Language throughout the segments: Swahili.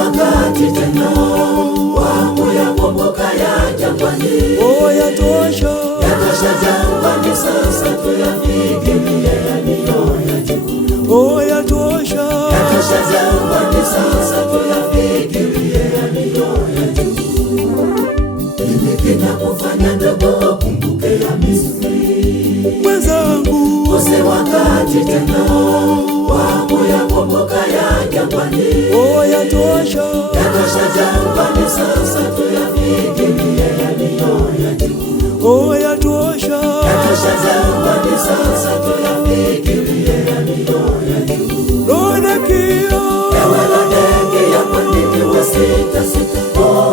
wakati tena wa kuyakumbuka ya jangwani. Yatosha, yatosha jangwani, sasa tuyafikirie yaliyo ya juu. Yatosha, yatosha jangwani, sasa tuyafikirie yaliyo ya juu. Nini kinakufanya ndogo kumbuke ya Misri? mwenzangu, Use wakati tena wa kuyakumbuka ya jangwani. Yatosha, yatosha jangwani, sasa tuyafikirie yaliyo ya juu. Yatosha, yatosha jangwani, sasa tuyafikirie yaliyo ya juu. Laodikia, Ewe Laodikia, kwa nini wasita?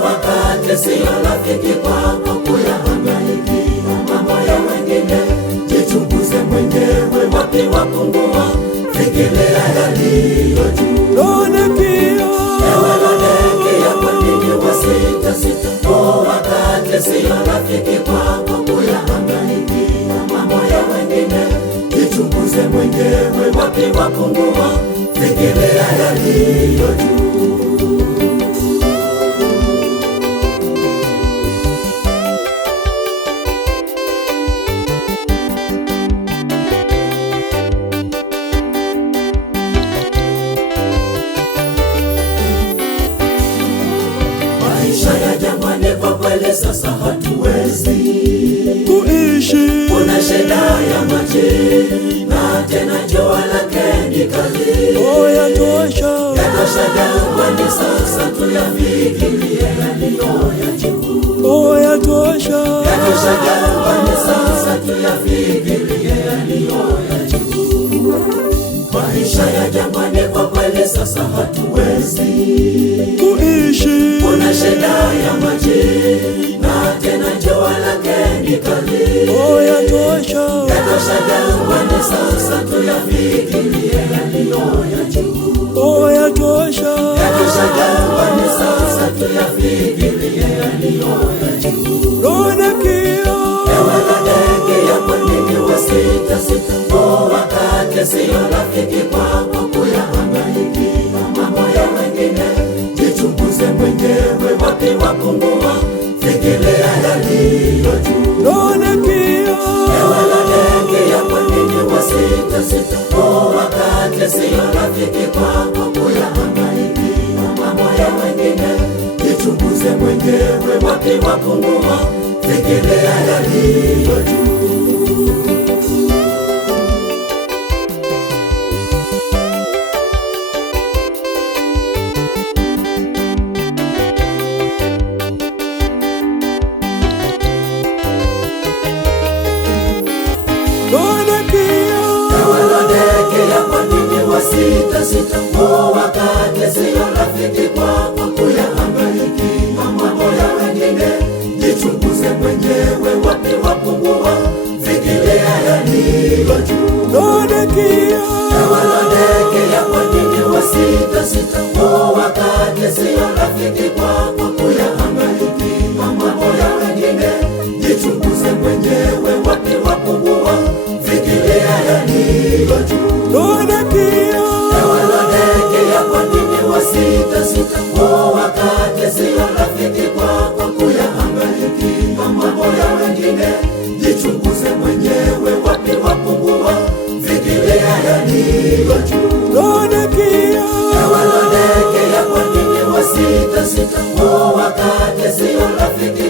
Wakati sio rafiki kwako kuyahangaikia mambo ya wengine. Jichunguze mwenyewe, wapi wapungua, fikiria yaliyo juu. Laodikia, Ewe Laodikia, kwa nini wasita? Wakati sio rafiki kwako kuyahangaikia mambo ya wengine. Jichunguze mwenyewe, wapi wapungua, fikiria yaliyo juu. Maisha ya jangwani kwa kweli sasa hatuwezi kuishi, kuna shida ya maji na tena jua lake ni kali. Yatosha, yatosha jangwani, sasa tuyafikirie yaliyo ya juu. Yatosha, yatosha jangwani, sasa tuyafikirie yaliyo ya juu. Maisha ya jangwani kwa kweli sasa hatuwezi kuishi, kuna shida ya maji na tena jua lake ni kali. Yatosha, yatosha jangwani, sasa tuyafikirie yaliyo ya juu. Yatosha, yatosha jangwani, sasa tuyafikirie yaliyo ya juu. Laodikia, Ewe Laodikia, kwa nini wasita? Wakati sio rafiki kwako kuyahangaikia mambo ya wengine. Jichunguze mwenyewe, wapi wapungua, fikiria yaliyo juu. Laodikia, Ewe Laodikia, kwa nini wasita? Wakati sio rafiki kwako kuyahangaikia mambo ya wengine. Jichunguze mwenyewe, wapi wapungua, fikiria yaliyo juu. Laodikia, Ewe Laodikia, kwa nini wasita? Wakati sio rafiki kwako kuyahangaikia mambo ya wengine. Jichunguze mwenyewe, wapi wapungua, fikiria yaliyo juu. Laodikia, Ewe Laodikia, kwa nini wasita? Wakati sio rafiki kwako kuyahangaikia mambo ya wengine. Jichunguze mwenyewe, wapi wapungua, fikiria yaliyo juu. Laodikia, Ewe Laodikia, kwa nini wasita? Wakati sio rafiki kwako kuyahangaikia mambo ya wengine. Jichunguze mwenyewe, wapi wapungua, fikiria yaliyo juu. Laodikia, Ewe Laodikia, kwa nini wasita? Wakati sio rafiki